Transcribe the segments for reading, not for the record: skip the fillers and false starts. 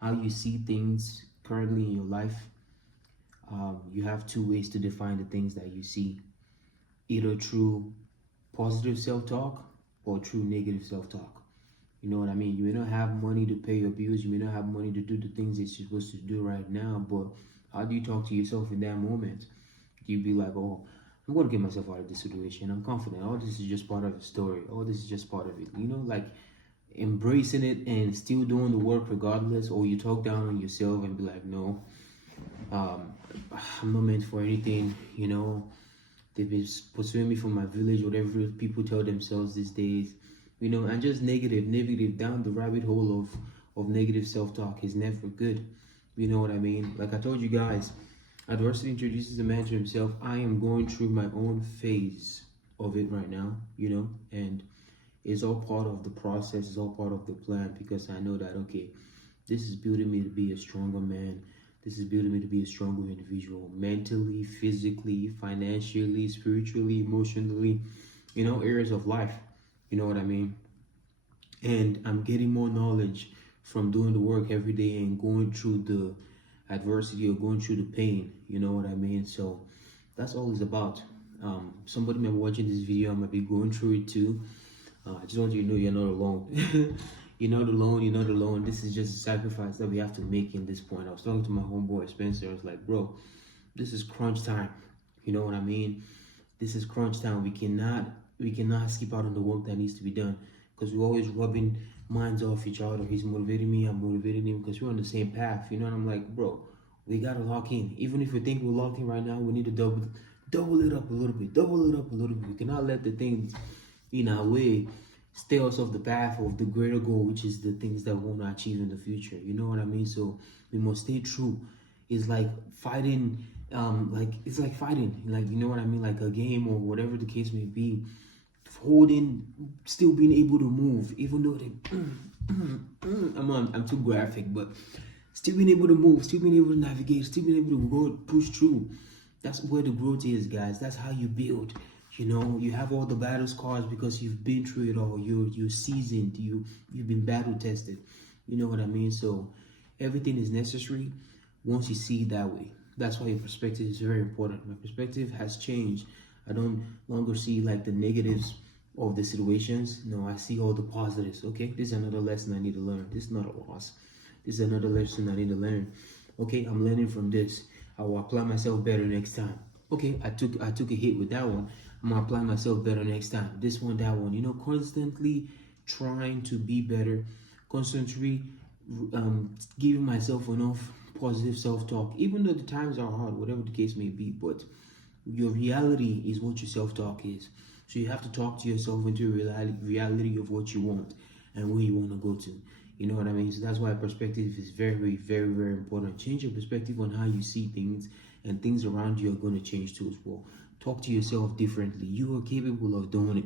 how you see things currently in your life, you have two ways to define the things that you see, either through positive self-talk or through negative self-talk. You know what I mean? You may not have money to pay your bills, you may not have money to do the things that you're supposed to do right now, but how do you talk to yourself in that moment? Do you be like, oh, I'm going to get myself out of this situation, I'm confident, oh, this is just part of the story, oh, this is just part of it, like embracing it and still doing the work regardless? Or you talk down on yourself and be like, no, um, I'm not meant for anything, they've been pursuing me from my village, whatever people tell themselves these days, and just negative down the rabbit hole of negative self-talk is never good. You know what I mean? Like I told you guys, adversity introduces a man to himself. I am going through my own phase of it right now, and it's all part of the process, it's all part of the plan, because I know that, okay, this is building me to be a stronger man. This is building me to be a stronger individual, mentally, physically, financially, spiritually, emotionally, areas of life. You know what I mean? And I'm getting more knowledge from doing the work every day and going through the adversity or going through the pain. You know what I mean? So that's all it's about. Somebody may be watching this video, I might be going through it too. I just want you to know you're not alone. You're not alone. You're not alone. This is just a sacrifice that we have to make in this point. I was talking to my homeboy Spencer. I was like, bro, this is crunch time. You know what I mean? This is crunch time. We cannot skip out on the work that needs to be done, because we're always rubbing minds off each other. He's motivating me, I'm motivating him, because we're on the same path. And I'm like, bro, we gotta lock in. Even if we think we're locked in right now, we need to double it up a little bit. Double it up a little bit. We cannot let the things in our way stay us off the path of the greater goal, which is the things that we want to achieve in the future. You know what I mean? So we must stay true. It's like fighting, it's like fighting, like, you know what I mean, like a game or whatever the case may be. Holding, still being able to move, even though they I'm too graphic, but still being able to move, still being able to navigate, still being able to go push through. That's where the growth is, guys. That's how you build. You have all the battle scars because you've been through it all. You're seasoned. You've been battle tested. You know what I mean? So everything is necessary once you see it that way. That's why your perspective is very important. My perspective has changed. I don't longer see like the negatives of the situations. No, I see all the positives. Okay, this is another lesson I need to learn. This is not a loss. This is another lesson I need to learn. Okay, I'm learning from this. I will apply myself better next time. Okay, I took a hit with that one. I'm gonna apply myself better next time. This one, that one. Constantly trying to be better. Constantly giving myself enough positive self-talk, even though the times are hard, whatever the case may be. But your reality is what your self-talk is. So you have to talk to yourself into reality of what you want and where you want to go to. You know what I mean? So that's why perspective is very, very, very important. Change your perspective on how you see things, and things around you are going to change too as well. Talk to yourself differently. You are capable of doing it.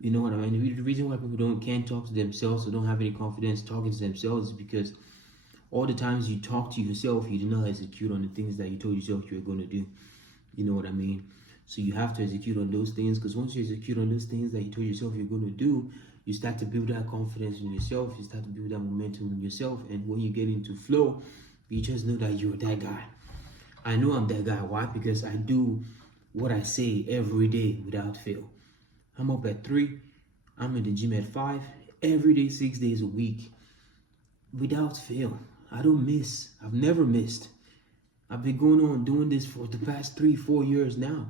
You know what I mean? The reason why people can't talk to themselves or don't have any confidence talking to themselves is because all the times you talk to yourself, you do not execute on the things that you told yourself you were going to do. You know what I mean? So you have to execute on those things, because once you execute on those things that you told yourself you're going to do, you start to build that confidence in yourself. You start to build that momentum in yourself. And when you get into flow, you just know that you're that guy. I know I'm that guy. Why? Because I do what I say every day without fail. I'm up at 3. I'm in the gym at 5. Every day, 6 days a week, without fail. I don't miss. I've never missed. I've been going on doing this for the past 3-4 years now.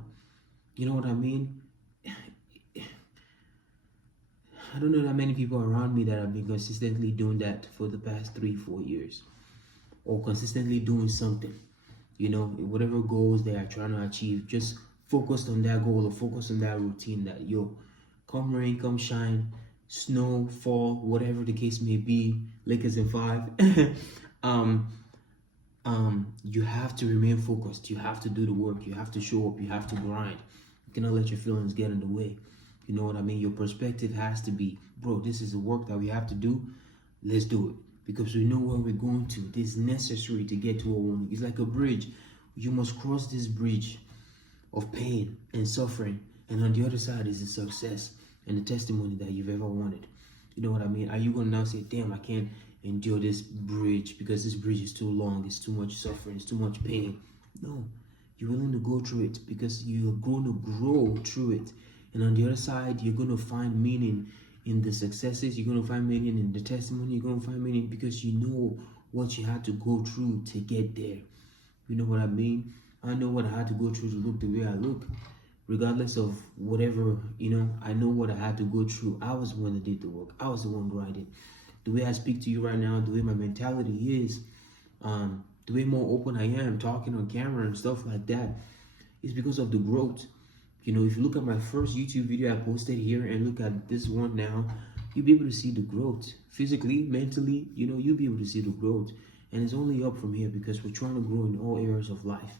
You know what I mean? I don't know that many people around me that have been consistently doing that for the past 3-4 years, or consistently doing something. Whatever goals they are trying to achieve, just focused on that goal or focus on that routine, that come rain, come shine, snow, fall, whatever the case may be, Lakers in 5. You have to remain focused. You have to do the work. You have to show up. You have to grind. You cannot let your feelings get in the way. You know what I mean? Your perspective has to be, bro, this is the work that we have to do. Let's do it. Because we know where we're going to. This is necessary to get to what we want. It's like a bridge. You must cross this bridge of pain and suffering. And on the other side is the success and the testimony that you've ever wanted. You know what I mean? Are you going to now say, damn, I can't endure this bridge because this bridge is too long, it's too much suffering, it's too much pain. No, you're willing to go through it because you're going to grow through it. And on the other side, you're going to find meaning in the successes, you're going to find meaning in the testimony, you're going to find meaning because you know what you had to go through to get there. You know what I mean? I know what I had to go through to look the way I look. Regardless of whatever, I know what I had to go through. I was the one that did the work. I was the one grinding. The way I speak to you right now, the way my mentality is, the way more open I am, talking on camera and stuff like that, is because of the growth. If you look at my first YouTube video I posted here and look at this one now, you'll be able to see the growth. Physically, mentally, you'll be able to see the growth. And it's only up from here because we're trying to grow in all areas of life.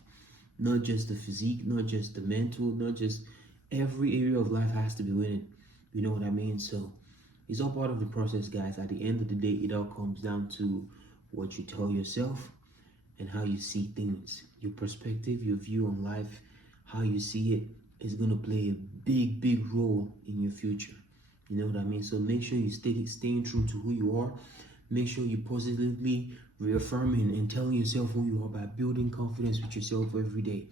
Not just the physique, not just the mental, not just every area of life has to be winning. You know what I mean? So it's all part of the process, guys. At the end of the day, it all comes down to what you tell yourself and how you see things. Your perspective, your view on life, how you see it is going to play a big, big role in your future. You know what I mean? So make sure you staying true to who you are. Make sure you positively reaffirming and telling yourself who you are by building confidence with yourself every day.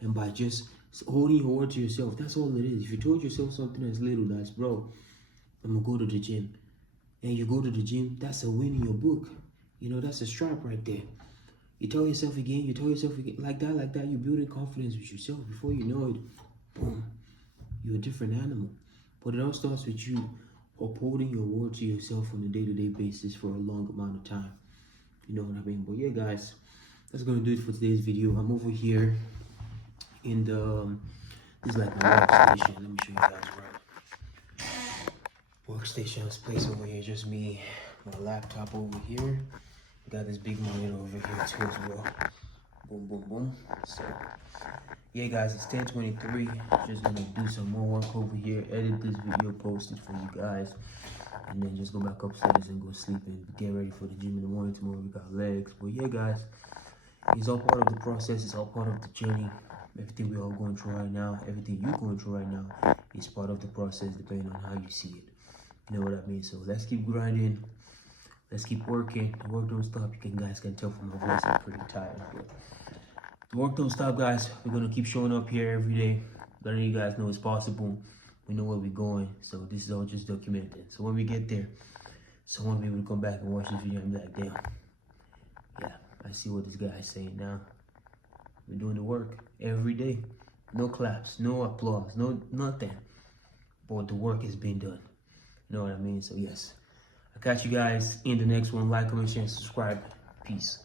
And by just holding your word to yourself. That's all it is. If you told yourself something as little as, bro, I'm going to go to the gym. And you go to the gym, that's a win in your book. That's a strap right there. You tell yourself again, like that, you're building confidence with yourself. Before you know it, boom, you're a different animal. But it all starts with you upholding your word to yourself on a day-to-day basis for a long amount of time. You know what I mean? But yeah, guys, that's gonna do it for today's video. I'm over here in the this is like my workstation. Let me show you guys where workstation is placed over here. Just me, my laptop over here. Got this big monitor over here too as well. Boom, boom, boom. So yeah, guys, it's 10:23. Just gonna do some more work over here, edit this video, post it for you guys, and then just go back upstairs and go sleep and get ready for the gym in the morning. Tomorrow we got legs. But yeah, guys, it's all part of the process. It's all part of the journey. Everything we're all going through right now, everything you're going through right now, is part of the process depending on how you see it. You know what I mean? So let's keep grinding. Let's keep working. The work don't stop. You guys can tell from my voice I'm pretty tired. But the work don't stop, guys. We're gonna keep showing up here every day, letting you guys know it's possible. We know where we're going, so this is all just documented. So when we get there, someone will be able to come back and watch this video and be like, damn, yeah, I see what this guy is saying now. We're doing the work every day. No claps, no applause, no nothing. But the work is being done. You know what I mean? So yes. I'll catch you guys in the next one. Like, comment, share, and subscribe. Peace.